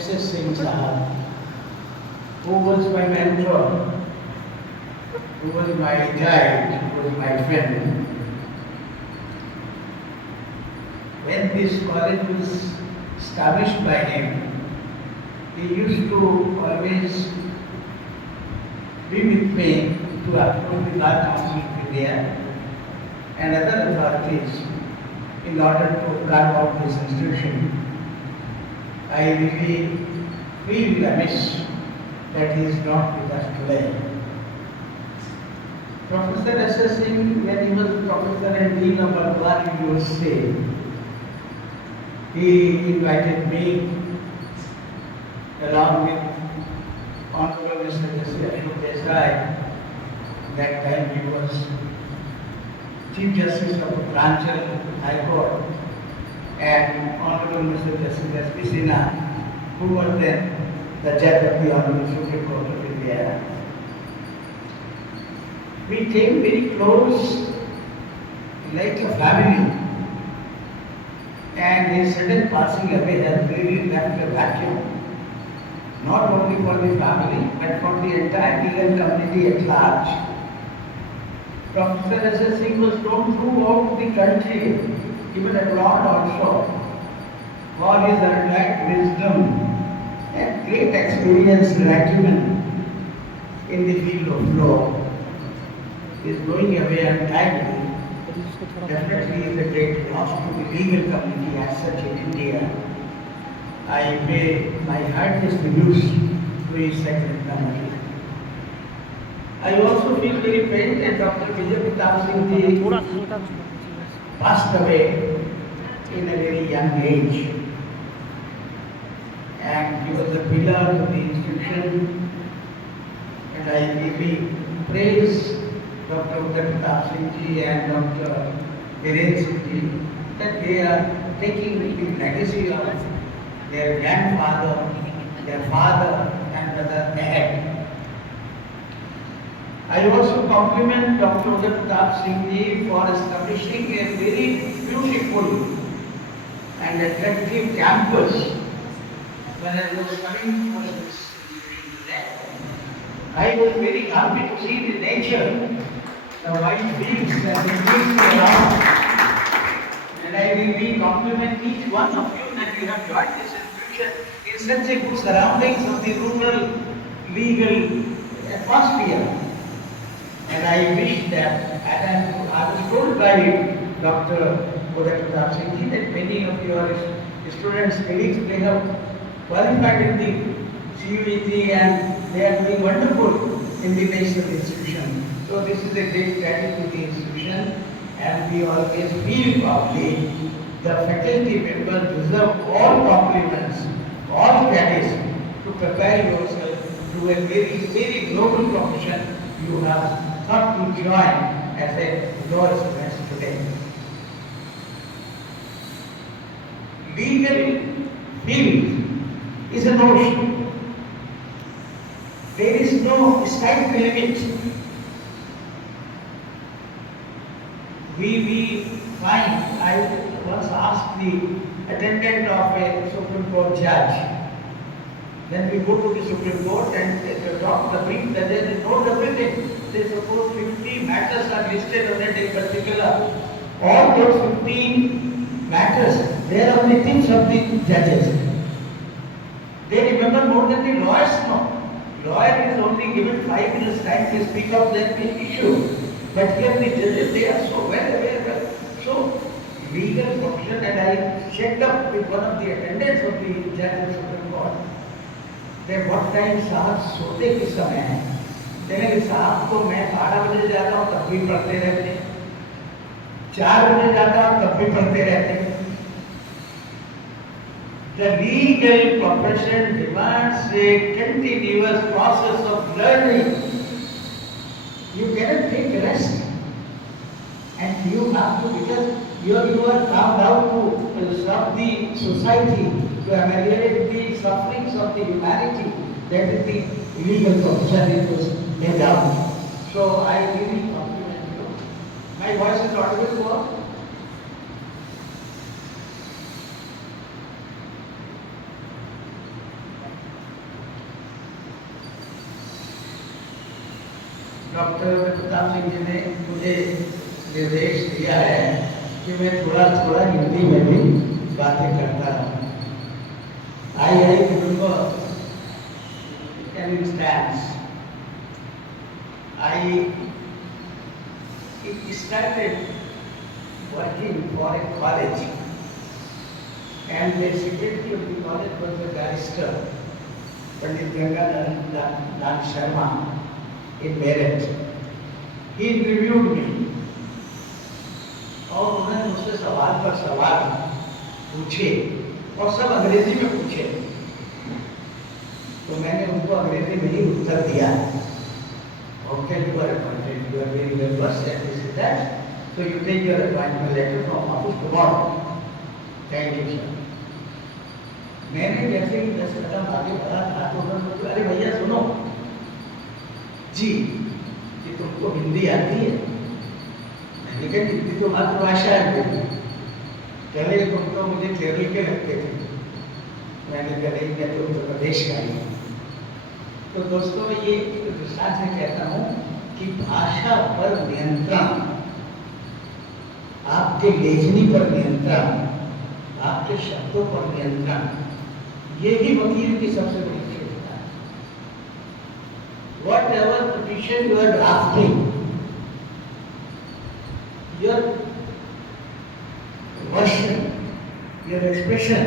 S.S. Singh Sahab, who was my mentor, who was my guide, who was my friend. When this college was established by him, he used to always be with me to approve the Bar Council of India and other authorities in order to carve out this institution. I really feel amiss that he is not with us today. Professor S.S. Singh, when he was Professor and Dean of Bardwan University, he invited me along with Honorable Mr. Justice Ashok Desai. That time he was Chief Justice of Uttaranchal High Court, and Honorable Mr. Justice S.P. Sinha, who was then the judge of the Honorable Supreme Court of India. We came very close, like a family, and his sudden passing away has really left a vacuum, not only for the family, but for the entire legal community at large. Professor S.S. Singh was known throughout the country, even abroad also, for his erudite wisdom and great experience and acumen in the field of law. His going away untimely definitely is a great loss to the legal community as such in India. I pay my heartiest tributes to his sacred memory. I also feel very pained that Dr. Vijay Pratap Singh Ji passed away in a very young age. And he was a pillar of the institution. And I really praise Dr. Vijay Pratap Singh Ji and Dr. Viren Singh Ji that they are taking the legacy of their grandfather, their father, and brother ahead. I also compliment Dr. Vijay Pratap Singh Ji for establishing a very beautiful and attractive campus. When I was coming for this today, I was very happy to see the nature, the white fields and the trees around. And I really compliment each one of you that you have joined this institution in such a good surroundings of the rural legal atmosphere. And I wish that, and I was told by Dr. Vijay Pratap Singh Ji that many of your students, colleagues, they have qualified in the CUET and they are doing wonderful in the national institution. So this is a great credit to the institution, and we always feel proudly the faculty members deserve all compliments, all credits to prepare yourself to a very, very noble profession you have thought to join as a law student today. Legal field is an ocean. There is no sky limit. We find, I once asked the attendant of a Supreme Court judge, then we go to the Supreme Court and they talk the brief that there is no everything. They suppose 50 matters are listed on a particular. All those 15 matters, they are on the tips of the judges. They remember more than the lawyers know. Lawyer is only given 5 minutes time to speak up then the issue. But here the judges, they are so well aware. So, legal profession, and I checked up with one of the attendants of the judge of the Supreme Court that what time साहब सोते किस समय है? कहने साहब तो मैं 12 बजे जाता हूँ तब भी पढ़ते रहते, 4 बजे जाता हूँ तब भी पढ़ते रहते. The legal profession demands a continuous process of learning. You cannot take rest, and you have to, because you are carved out to serve the society, to ameliorate the sufferings of the humanity. That is the legal profession it was endowed. So I really compliment you. My voice is audible to all? Doctor Pratap Singh ji ने मुझे निर्देश दिया है कि मैं थोड़ा थोड़ा हिंदी में भी बातें करता रहूँ। I remember an instance. I started working for a college, and the secretary of the college was a barrister, Pandit Gangadhar Sharma, in Meerut. He interviewed me, और उन्होंने मुझसे सवाल पर सवाल पूछे और सब अंग्रेजी में पूछे, तो मैंने उनको अंग्रेजी में ही उत्तर दिया। Okay, you are appointed, you are very well versed and this is that, so you take your appointment letter from office tomorrow. Thank you, sir. मैंने जैसे ही 10 कदम आगे बढ़ा था तो उन्होंने मुझे, अरे भैया सुनो जी, कि तुमको हिंदी आती है? मैंने कहा हिंदी तो मातृभाषा है मेरी। पहले तुम तो मुझे केरल के लगते थे। मैंने कहा नहीं, मैं तो उत्तर प्रदेश का ही हूँ। तो दोस्तों, ये विश्वास से कहता हूँ कि भाषा पर नियंत्रण, आपके लेखनी पर नियंत्रण, आपके शब्दों पर नियंत्रण, ये ही वकील की सबसे बड़ी विशेषता है। Whatever petition you are drafting, your version, your expression,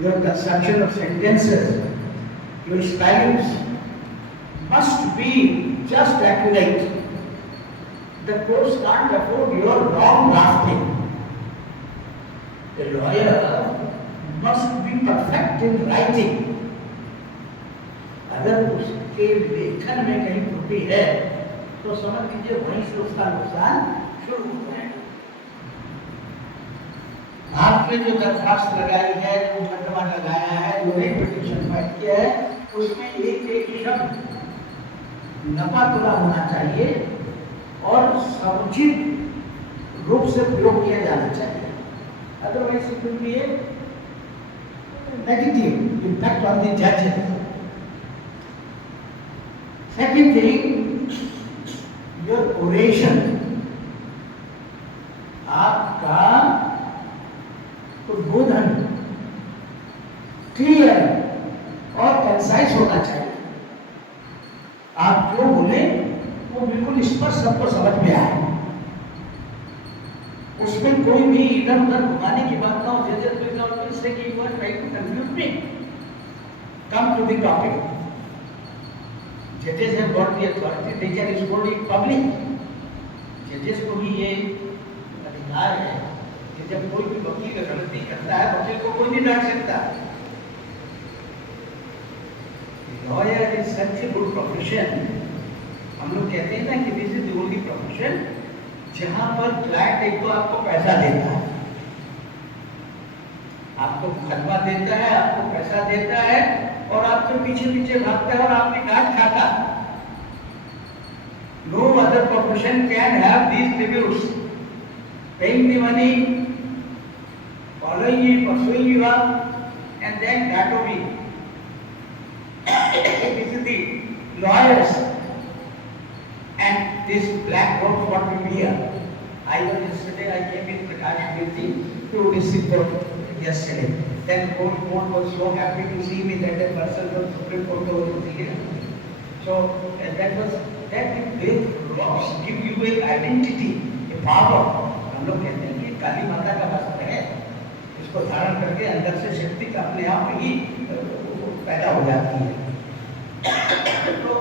your construction of sentences, your spellings must be just accurate. The courts can't afford your wrong drafting. A lawyer must be perfect in writing. अगर उसके लेखन में कहीं त्रुटि है तो समझ लीजिए वहीं से उसका नुकसान शुरू हो जाएगा। आपने जो दरखास्त लगाई है, जो मुकदमा लगाया है, जो नई पिटीशन फाइल किया है, उसमें एक एक शब्द नपातुला होना चाहिए और समुचित रूप से प्रयोग किया जाना चाहिए। Otherwise it will be A negative impact on the जज। सेकंड थिंग, योर ओरेशन, आपका उद्बोधन क्लियर और कंसाइज होना चाहिए। आप जो बोले वो बिल्कुल स्पष्ट सबको समझ में आए, उसमें कोई भी इधर उधर घुमाने की बात ना हो। जैसे कि you are trying to confuse me, come to the topic. जजेस have got the authority, they can score in public. जजेस को भी ये अधिकार है कि जब कोई भी वकील गलती करता है, वकील को कोई नहीं डांट सकता। Lawyer is such a good profession. हम लोग कहते हैं ना कि this is the only profession जहां पर क्लाइंट एक तो आपको पैसा देता है, आपको मुकदमा देता है, आपको पैसा देता है और आपके पीछे पीछे भागता है और आपकी डांट खाता। No other profession can have these tributes, paying the money, following it, pursuing you up, and then that will be. This is the lawyers, and this black book what will be here. I was yesterday, I came in Prakash Kirti to receive court yesterday. Then court was so happy to see me that a person from Supreme Court was here. So that great rocks give you a identity, a power. हम लोग कहते हैं कि काली माता का वस्त्र है, इसको धारण करके अंदर से शक्ति का अपने आप ही पैदा हो जाती है। तो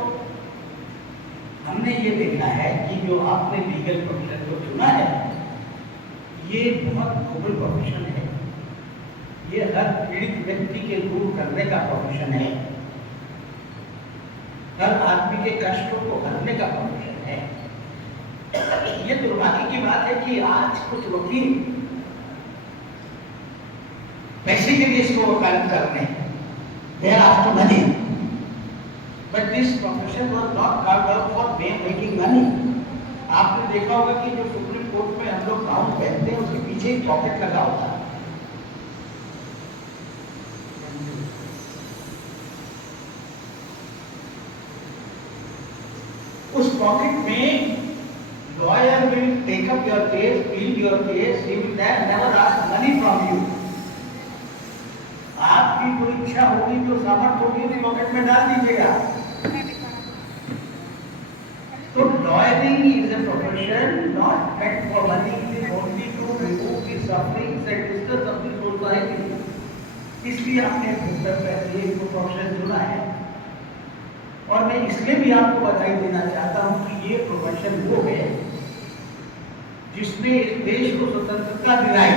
हमने ये देखा है कि जो आपने लीगल प्रोफेशन को चुना है, ये बहुत नोबल प्रोफेशन है। ये हर पीड़ित व्यक्ति के दूर करने का प्रोफेशन है, हर आदमी के कष्टों को हरने का प्रोफेशन है। ये दुर्भाग्य की बात है कि आज कुछ वकील पैसे के लिए इसको वकालत कर रहे हैं, they are after money, but this profession was not carved out for making money. आपने देखा होगा कि जो सुप्रीम कोर्ट में हम लोग गाउन पहनते हैं उसके पीछे एक पॉकेट लगा होता है। उस पॉकेट में lawyer will take up your case, plead your case, he will never ask money from you. आपकी कोई इच्छा होगी जो सामर्थ्य होगी उसी पॉकेट में डाल दीजिएगा। तो lawyering is a profession not meant for money, it is only to remove the sufferings and distress of the society. इसलिए आपने एक प्रोफेशन चुना है और मैं इसलिए भी आपको बधाई देना चाहता हूं कि ये प्रोफेशन वो है जिसने इस देश को स्वतंत्रता दिलाई।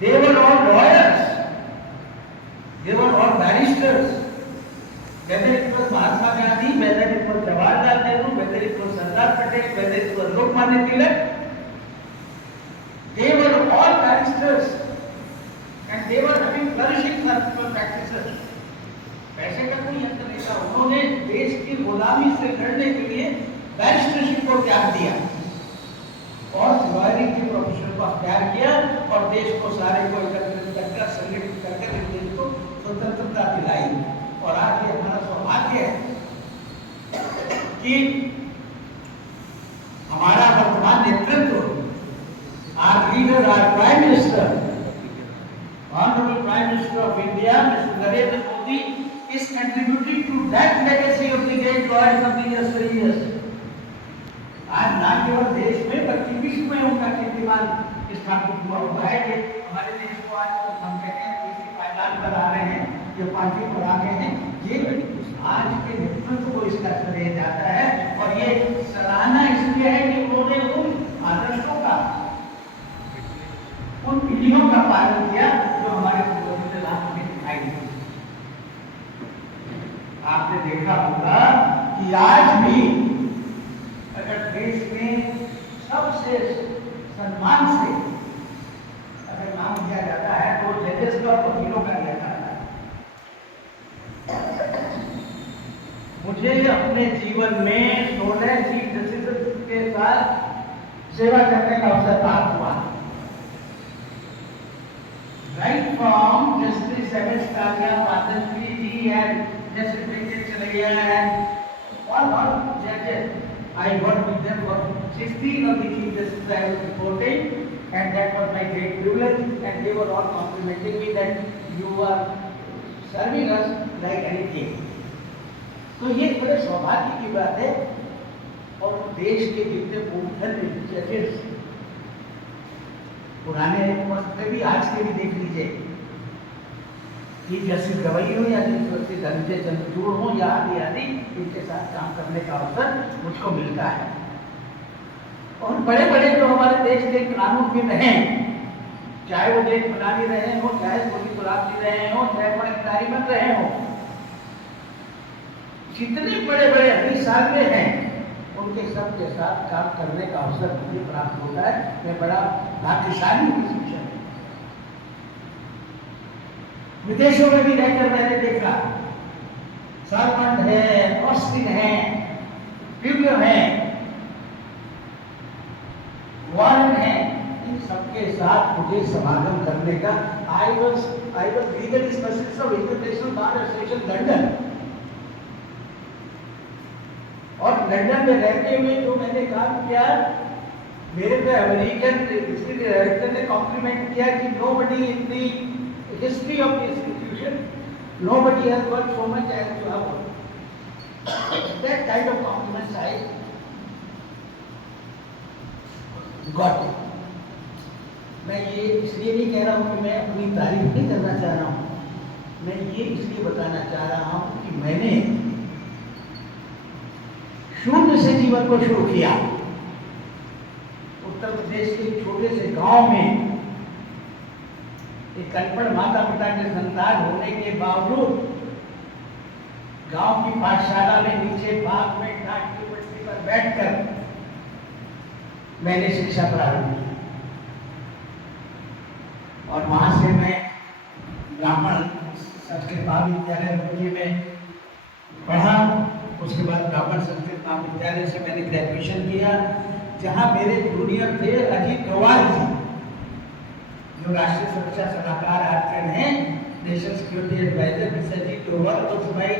They were all lawyers, they were all barristers, whether it was Mahatma Gandhi, whether it was Jawaharlal Nehru, whether it was Sardar Patel, whether it was Lokmanya Tilak, they were all barristers and they were having flourishing practices. पैसे का कोई अंतर नहीं था। उन्होंने देश की गुलामी से लड़ने के लिए बैरिस्टरशिप को त्याग दिया और लॉयरिंग के प्रोफेशन को अख्तियार किया और देश को सारे को एकत्रित करके संगठित करके देश को स्वतंत्रता दिलाई। और आज ये हमारा सौभाग्य है कि हमारा वर्तमान नेतृत्व, our leader, our prime minister, honourable prime minister of India mister Narendra Modi is contributing to that legacy of the great lawyers of the years. आज ना केवल देश में बल्कि विश्व में उनका कीर्तिमान स्थापित हुआ है कि हमारे देश को आज हम कहते हैं किसी पायदान पर आ रहे हैं, ये पार्टी पर आ गए हैं, ये आज के नेतृत्व को इसका श्रेय जाता है। और ये सराहना इसलिए है कि उन्होंने उन आदर्शों का, उन विधियों का पालन किया जो हमारे पूर्वजों ने लाभ में दिखाई दी। आपने देखा होगा कि आज भी अगर देश में सबसे सम्मान से अगर नाम दिया जाता है तो जजेस का, वकीलों का दिया जाता है। मुझे अपने जीवन में 16 चीफ जस्टिस के साथ सेवा करने का अवसर प्राप्त हुआ। Right from justice M S Kalia, Patanjali ji and Justice Venkateswaraya and all judges, I worked with them for 16 of the chief justices I was reporting, and that was my great privilege. And they were all complimenting me that you are serving us like anything. तो ये बड़े सौभाग्य की बात है। और देश के जितने पूर्व जजेस, पुराने वक्त भी आज के भी देख लीजिए, चीफ जस्टिस गवई हो या चीफ जस्टिस धनंजय चंद्रचूड़ हो या आदि आदि, इनके साथ काम करने का अवसर मुझको मिलता है। और बड़े बड़े जो हमारे देश के कानूनविद हैं, चाहे वो जेठ मलानी रहे हो, चाहे पुलिस गुलाब जी रहे हो, चाहे बड़े नारीमन रहे हो, जितने बड़े बड़े हरीसाल में हैं, उनके सब के साथ काम करने का अवसर मुझे प्राप्त होता है। मैं बड़ा भाग्यशाली हूँ इस विषय में। विदेशों में भी रहकर मैंने देखा, सालमंड है, ऑस्टिन है, प्यूलियो है, वारन है, इन सबके साथ मुझे समागम करने का I was legal specialist of international bar association London. और लंदन में रहते हुए जो मैंने काम किया, मेरे पे अमेरिकन डिस्ट्रिक्ट डायरेक्टर ने कॉम्प्लीमेंट किया कि nobody in the history of the institution, nobody has worked so much as you have worked. That kind of compliments I got it. मैं ये इसलिए नहीं कह रहा हूँ कि मैं अपनी तारीफ नहीं करना चाह रहा हूँ, मैं ये इसलिए बताना चाह रहा हूँ कि मैंने शून्य से जीवन को शुरू किया। उत्तर प्रदेश के छोटे से गांव में एक अनपढ़ माता पिता के संतान होने के बावजूद गांव की पाठशाला में नीचे बाग में टाट की पट्टी पर बैठकर मैंने शिक्षा प्रारंभ की। और वहां से मैं ब्राह्मण संस्कृत महाविद्यालय में पढ़ा। उसके बाद ब्राह्मण संस्कृत महाविद्यालय से मैंने ग्रेजुएशन किया, जहां मेरे जूनियर थे अजीत डोवाल जी, जो राष्ट्रीय सुरक्षा सलाहकार आजकल हैं, national security adviser mister Ajit Doval. उस समय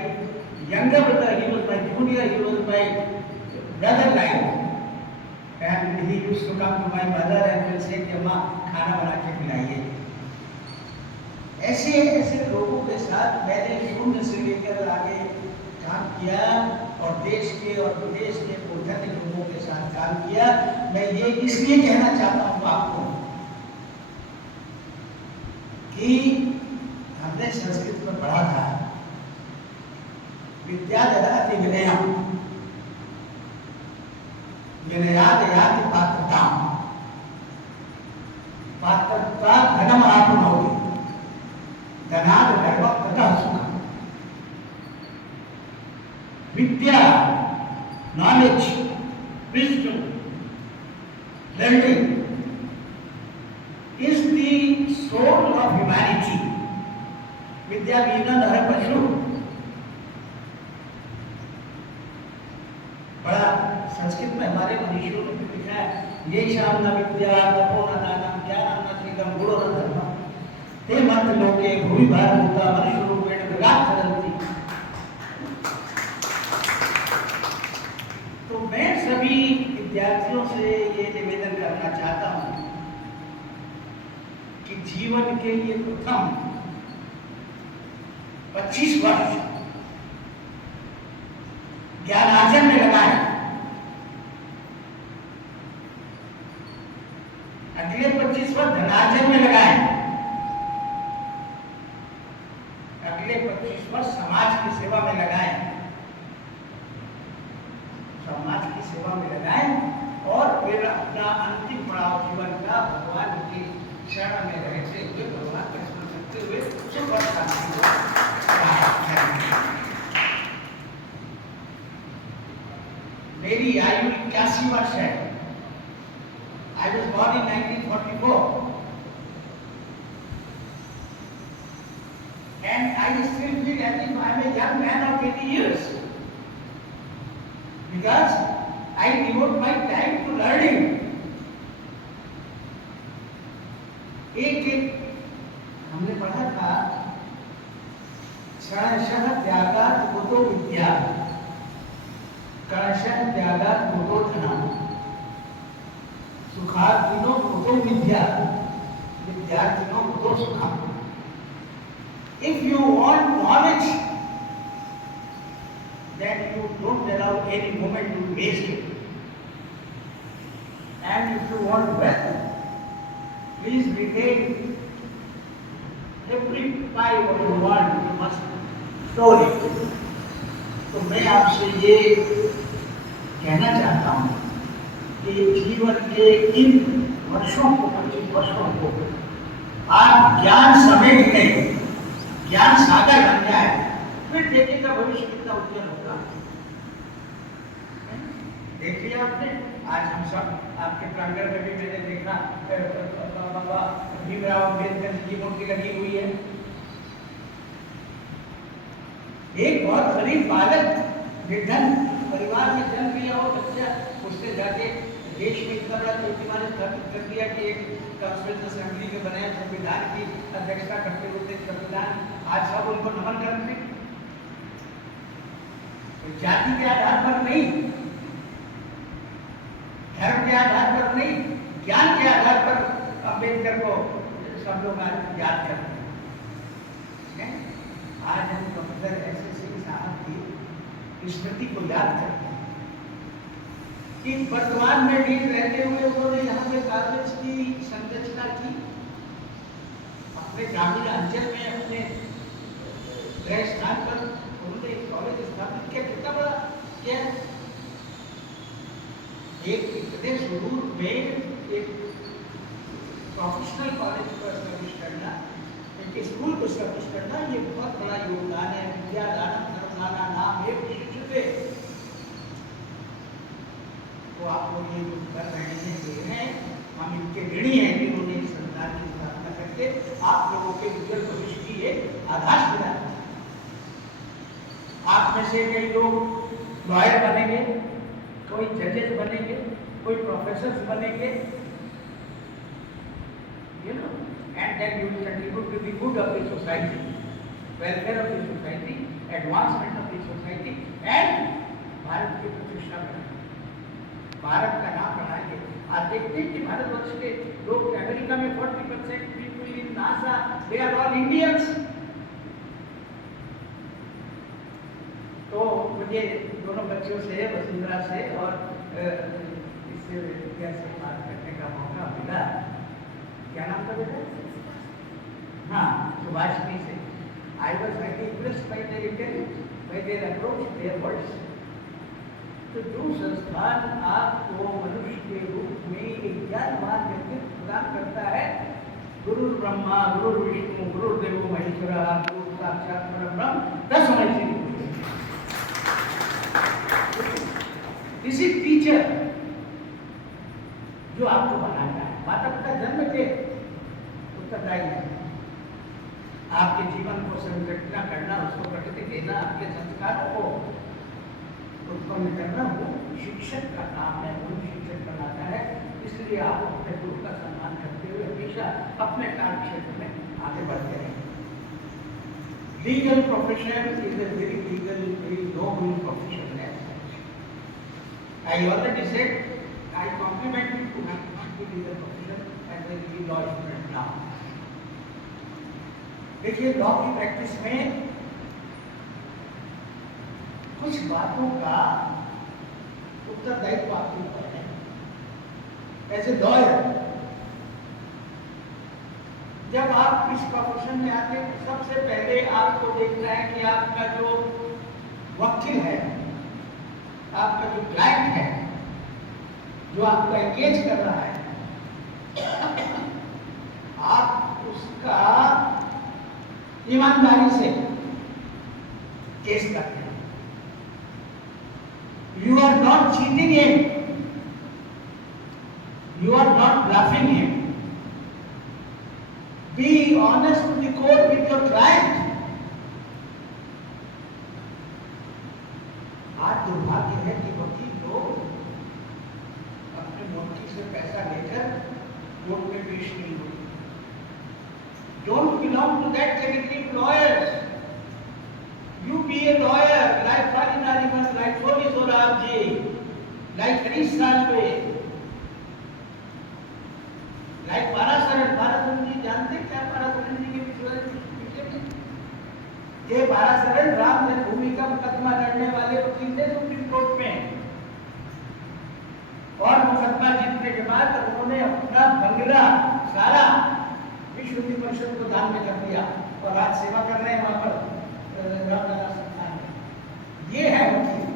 younger brother, he was my junior, he was my brother like. And he used to come to my mother and will say कि अम्मा खाना बना के खिलाइए. ऐसे ऐसे लोगों के साथ मैंने शून्य से लेकर आगे काम किया और देश के और विदेश के पुराने लोगों के साथ काम किया. मैं ये इसलिए कहना चाहता हूँ आपको कि हमने संस्कृत में पढ़ा था विद्या ददाति विनयम विनयाद याति पात्रता पात्रता धनम आपनोति धनाद धर्म ततः सुखम. विद्या, knowledge, wisdom, learning is the soul of humanity. विद्या बिना न है पशु. बड़ा संस्कृत में हमारे मनीषियों ने लिखा है ये शाम न विद्या तपो न दानम ज्ञानम न त्रिगम गुणो न धर्मम ते मत लोके भूमि भार होता मनुष्य रूपेण विराट चलती. तो मैं सभी विद्यार्थियों से ये निवेदन करना चाहता हूँ कि जीवन के लिए प्रथम 25 वर्ष ज्ञानार्जन में लगाएं. अगले 25 वर्ष धनार्जन में लगाएं. अगले 25 वर्ष समाज की सेवा में लगाएं. समाज की सेवा में लगाएं और फिर अपना अंतिम पड़ाव जीवन का भगवान की शरण में रहते हुए भगवान का स्मरण करते हुए सुख और शांति को प्राप्त करें. मेरी आयु 81 वर्ष है. I was born in 1944 and I still feel as if I am a young man of 80 years because I devote my time to learning. एक हमने पढ़ा था क्षणशः त्यागात् कुतो विद्या क्षणशः त्यागात् कुतो धनम् सुखार्थिनो कुतो विद्या विद्यार्थिनो कुतो सुखम्. If you want knowledge, then you don't allow any moment to waste it. And if you want wealth, please retain every pie what you want, you must store it. तो मैं आपसे ये कहना चाहता हूँ कि जीवन के इन वर्षों को 25 वर्षों को आप ज्ञान समेट लें, ज्ञान सागर बन जाए, फिर देखिएगा भविष्य कितना उज्जवल होगा. देखिए आपने आज हम सब आपके प्रांगण में भी मैंने देखा बाबा भीमराव अम्बेडकर की मूर्ति लगी हुई है. एक बहुत गरीब बालक निर्धन परिवार में जन्म लिया हो बच्चा, उसने जाके देश में इतना बड़ा कीर्तिमान स्थापित कर दिया कि एक कॉन्स्टिट्यूशन असेंबली में बनाया संविधान की अध्यक्षता करते हुए संविधान आज सब उनको नमन करते. जाति के आधार पर नहीं, धर्म के आधार पर नहीं, ज्ञान के आधार पर अम्बेडकर को सब लोग आज याद करते हैं. आज हम प्रोफेसर एस.एस. सिंह साहब की स्मृति को याद करते हैं कि वर्तमान में भी रहते हुए उन्होंने यहाँ पे कॉलेज की संरचना की. अपने ग्रामीण अंचल में अपने गृह स्थान पर उन्होंने कॉलेज स्थापित किया. कितना बड़ा किया. एक इतने सुदूर में एक प्रोफेशनल कॉलेज को एस्टेब्लिश करना, एक स्कूल को एस्टेब्लिश करना, ये बहुत बड़ा योगदान है. विद्यादानम धर्मदाना नाम एक शिक्षुते. तो आप लोग ये जो कर रहे हैं ये हैं, हम इनके ऋणी हैं कि उन्होंने इस संस्थान की स्थापना करके आप लोगों के उज्जवल भविष्य की एक आधार बनाया. आप में से कई लोग लॉयर बनेंगे, कोई जजेस बनेंगे, कोई प्रोफेसर बनेंगे, you know, and then you will contribute to the good of the society, welfare of the society, advancement of the society and Bharat की प्रतिष्ठा बढ़ाएंगे, भारत का नाम बढ़ाएंगे। आज देखते हैं कि भारतवर्ष के लोग अमेरिका में 40% people in NASA they are all Indians. तो मुझे दोनों बच्चों से, वसुंधरा से और इससे विद्या से बात करने का मौका मिला। क्या नाम था बेटा? हाँ, सुभाषिनी से। I was very impressed by their intelligence, by their approach, their words. तो जो संस्थान आपको मनुष्य के रूप में एक ज्ञानवान व्यक्तित्व प्रदान करता है, गुरु ब्रह्मा, गुरु विष्णु, गुरु देवो महेश्वरा, गुरु साक्षात परब्रह्म तस्मै श्री गुरुवे। This is teacher जो आपको बनाता है। माता पिता जन्म के उत्तरदायी है, आपके जीवन को संगठना करना, उसको प्रकृति देना, आपके संस्कारों को उत्पन्न करना वो शिक्षक का काम है, वो शिक्षक बनाता है। इसलिए आप अपने गुरु का सम्मान करते हुए हमेशा अपने कार्य क्षेत्र में आगे बढ़ते रहें। Legal profession is a very legal, very noble profession है। I already said I compliment you to have the legal profession and the law student now. देखिए, लॉ की प्रैक्टिस में कुछ बातों का उत्तरदायित्व आपके ऊपर है। एज ए लॉयर जब आप इस प्रोफेशन में आते हैं, सबसे पहले आपको देखना है कि आपका जो वकील है, आपका जो क्लाइंट है, जो आपको एंगेज कर रहा है, आप उसका ईमानदारी से केस करते हैं। You are not cheating him, you are not bluffing him. Be honest to the court with your client. आज दुर्भाग्य है कि वकील लोग अपने मुल्की से पैसा लेकर कोर्ट में पेश नहीं होते। Don't belong to that category of lawyers. You be a lawyer like Fali Nariman, like Somi Sorabji, like Harish Salve, like Parasaran। Parasaran जी जानते हैं क्या? पारासरन जी के पीछे में ये पारासरन राम जन्मभूमि का मुकदमा लड़ने वाले वकील थे सुप्रीम कोर्ट में, और मुकदमा जीतने के बाद उन्होंने अपना बंगला सारा विश्व हिंदू परिषद को दान में कर दिया और आज सेवा कर रहे हैं वहां पर रामलला संस्थान में। ये है वकील।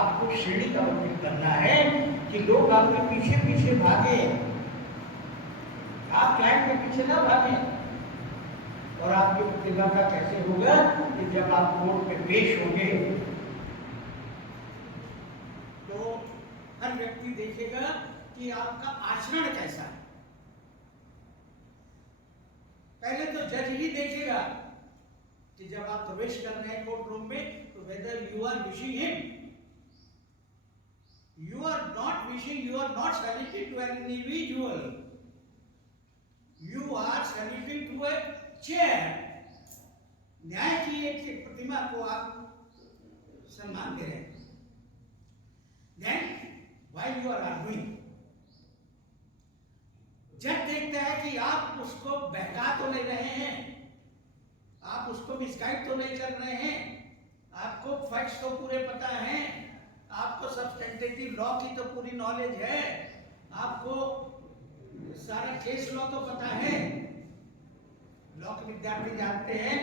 आपको श्रेणी का वकील करना है कि लोग आपके पीछे पीछे भागे, आप क्लाइंट के पीछे ना भागे। और आपकी प्रतिभा का कैसे होगा कि जब आप कोर्ट में पेश होंगे तो हर व्यक्ति देखेगा कि आपका आचरण कैसा है। पहले तो जज ही देखेगा कि जब आप प्रवेश कर रहे हैं कोर्ट रूम में, तो whether you are wishing him, you are not wishing, you are not saluting to an individual, you are saluting to a chair. न्याय की एक प्रतिमा को आप सम्मान दे रहे हैं। Then while you are arguing, जज देखता है कि आप उसको बहका तो नहीं रहे हैं, आप उसको मिसगाइड तो नहीं कर रहे हैं, आपको फैक्ट्स तो पूरे पता हैं, आपको सब्सटेंटिव लॉ की तो पूरी नॉलेज है, आपको सारा केस लॉ तो पता है। लॉ के विद्यार्थी जानते हैं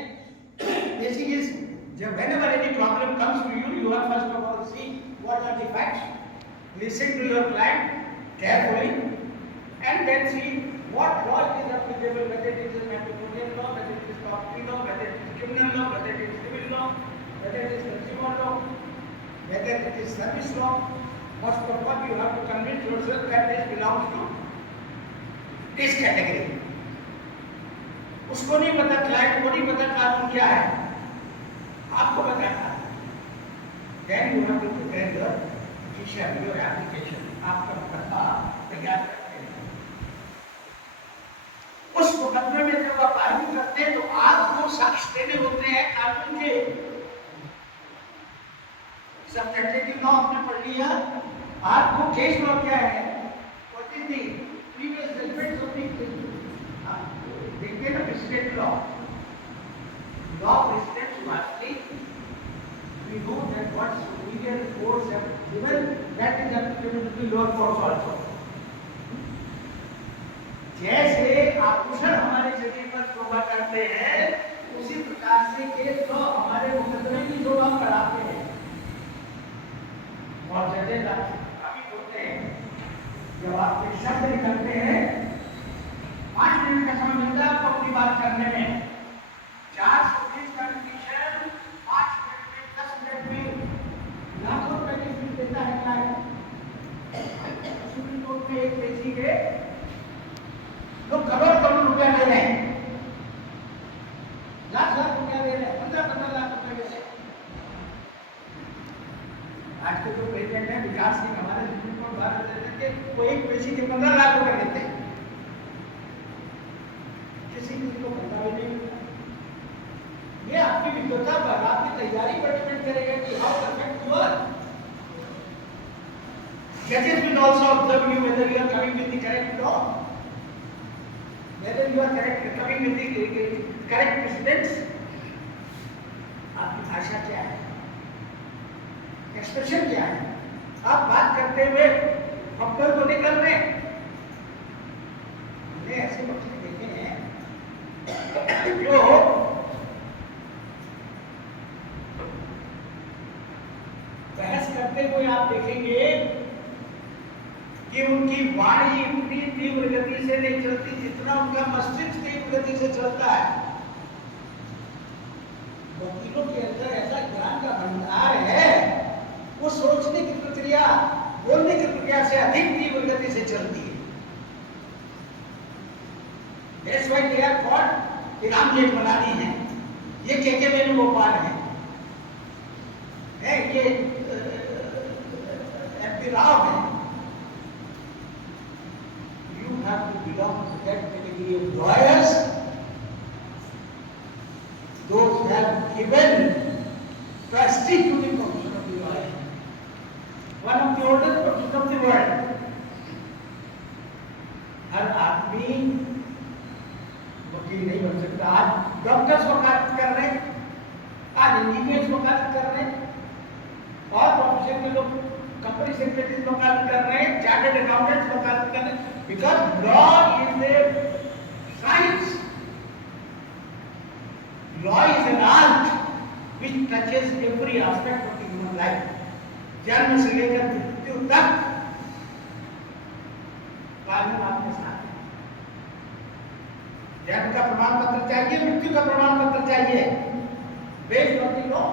बेसिक इज जब whenever any problem comes to you, you have first of all see what are the facts, listen to your client carefully, and then see what law is applicable, whether it is matrimonial law, whether it is property law, whether it is criminal law, whether it is civil law, whether it is consumer law, whether it is service law. First of all, you have to convince yourself that this belongs to this category. उसको नहीं पता, client को नहीं पता कानून क्या है, आपको पता है। Then you have to prepare your petition, your application, आपका मुकदमा तैयार करते हैं। उस मुकदमे में जब आप आर्ग्यू करते हैं तो आपको साक्ष्य देने होते हैं कानून के। सब्जेक्टिव लॉ आपने पढ़ लिया, आपको केस लॉ क्या है, what is the previous judgements of the देखिए ना, प्रेसिडेंट लॉ प्रेसिडेंट वास्ते we know that what superior courts have given, that is applicable to the lower courts also. जैसे आभूषण हमारे शरीर पर शोभा करते हैं, उसी प्रकार से केस लॉ हमारे मुकदमे की शोभा बढ़ाते हैं। और जजेस अभी बोलते हैं, जब आपके शब्द निकलते हैं, 5 मिनट का समय मिलता है आपको अपनी बात करने में, 420 का कंडीशन 5 मिनट में 10 मिनट में लाखों रुपए की फीस देता है। क्या है सुप्रीम कोर्ट में एक पेशी के लोग करोड़ रुपया दे रहे हैं, लाख रुपया दे रहे हैं, 15 लाख रुपया दे रहे हैं। आज के जो प्रेसिडेंट है विकास सिंह हमारे सुप्रीम कोर्ट भारत के, वो एक पेशी के 15 लाख रुपए देते हैं, किसी को पता भी नहीं। ये आपकी विद्वता पर, आपकी तैयारी पर डिपेंड करेगा कि how perfect you are. Judges will also observe you whether you are coming with the correct law, whether you are coming with the correct precedents. आपकी भाषा क्या है, एक्सप्रेशन क्या है, आप बात करते हुए अब्बल को नहीं कर रहे। हमने ऐसे वकील देखे हैं जो बहस करते हुए आप देखेंगे कि उनकी वाणी इतनी तीव्र गति से नहीं चलती जितना उनका मस्तिष्क तीव्र गति से चलता है। वकीलों के अंदर ऐसा ज्ञान का भंडार है, वो सोचने की प्रक्रिया, बोलने की प्रक्रिया से अधिक तीव्र गति से चलती है। That's why they are called Ram Jethmalani है, ये के वेणुगोपाल है, ये एमपी राव है। You have to belong to that category of lawyers. Those who have given prestige to the profession of the lawyer, one of the oldest professions of the world. हर आदमी वकील नहीं बन सकता। आज डॉक्टर्स वकालत कर रहे हैं, आज इंजीनियर्स वकालत कर रहे हैं, और प्रोफेशन के लोग कंपनी सेक्रेटरीज वकालत कर रहे हैं, चार्टर्ड अकाउंटेंट्स वकालत कर रहे हैं, because law is a science, law is an art which touches every aspect of the human life. जन्म से लेकर मृत्यु तक कानून आपके साथ है। जन्म का प्रमाण पत्र चाहिए, मृत्यु का प्रमाण पत्र चाहिए, बेस्ड ऑन द लॉ।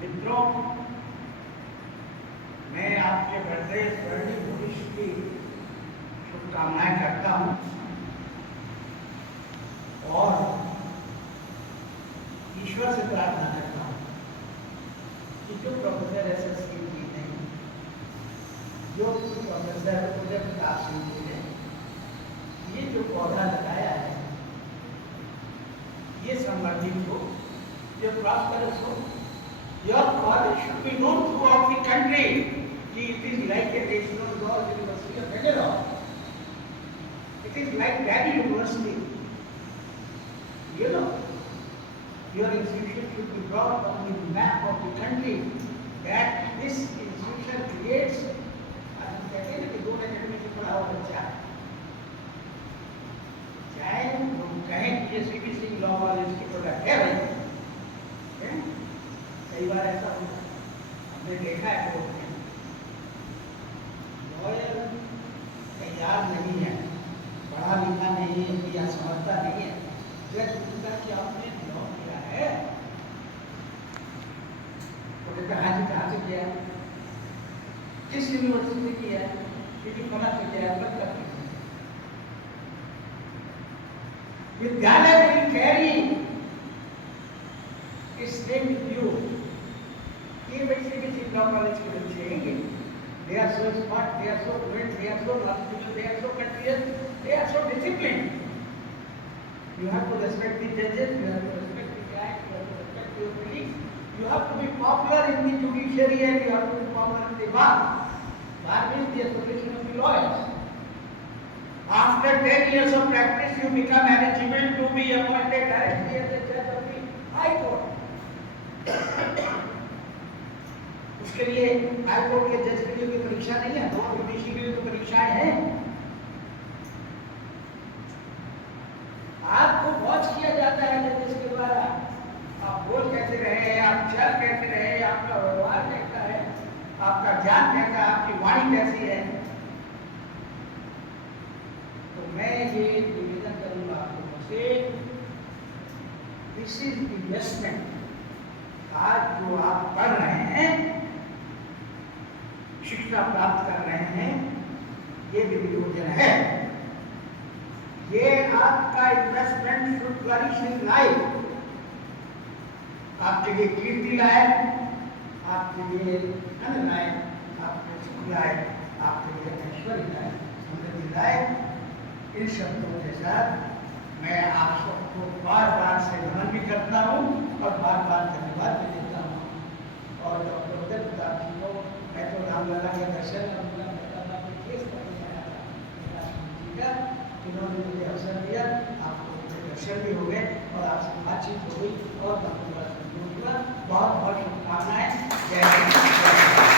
मित्रों, मैं आपके बढ़ते स्वर्णिम भविष्य की शुभकामनाएं करता हूं और ईश्वर से प्रार्थना करता हूं कि जो प्रोफेसर एसएससी जी ने, जो प्रोफेसर प्रताप सिंह जी ने ये जो पौधा लगाया है, ये संवर्धित हो, ये प्रॉस्पेरस हो। Your college should be known throughout the country. It is like a national law university of Bangalore. It is like Delhi University. You know, your institution should be brought on the map of the country. That this institution creates. हम कहते हैं कि 2 academy से पढ़ा हुआ बच्चा, चाहे हम कहें कि ये सीपी सिंह लॉ वाले इसके प्रोडक्ट है भाई, कई बार ऐसा हमने देखा है कोर्ट में, लॉयर तैयार नहीं है, पढ़ा लिखा नहीं है या समझता नहीं है, जज पूछता कि आपने लॉ किया है, तो कहता हाँ जी, कहाँ से किया, किस यूनिवर्सिटी से किया, किसी फला से किया, विद्यालय will carry its name with you। ये वैसे किसी लॉ कॉलेज के बच्चे हैं, They are so smart, they are so fluent, they are so knowledgeable, they are so courteous, they are so disciplined. You have to respect the judges, you have to respect the client, you have to respect your colleagues. You have to be popular in the judiciary and you have to be popular in the bar. Bar means the association of the lawyers. After 10 years of practice, you become eligible to be appointed directly as a judge of the High Court. उसके लिए high court के जज के लिए कोई परीक्षा नहीं है, दो विदेशी के लिए तो परीक्षाएं हैं। आपको वॉच किया जाता है जजेस के द्वारा, आप बोल कैसे रहे, आप चल कैसे रहे, आपका व्यवहार कैसा है, आपका ज्ञान कैसा, आपकी वाणी कैसी है। तो मैं ये निवेदन करूंगा आप लोगों से, दिस इज इन्वेस्टमेंट। आज जो आप पढ़ रहे हैं, शिक्षा प्राप्त कर रहे हैं, ये विनियोजन है। ये आपका investment should flourish in life. आपके लिए कीर्ति लाए, आपके लिए धन लाए, आपके सुख लाए, आपके लिए ऐश्वर्य लाए, समृद्धि लाए। इन शब्दों के साथ मैं आप सबको बार बार से नमन भी करता हूँ और बार बार धन्यवाद भी देता हूँ। और डॉक्टर उदय प्रताप जी को मैं तो रामलला के दर्शन केस करने आया था, उन्होंने मुझे अवसर दिया, आपको मुझे दर्शन भी हो गए और आपसे बातचीत हो गई और बहुत बहुत शुभकामनाएं। जय हिंद।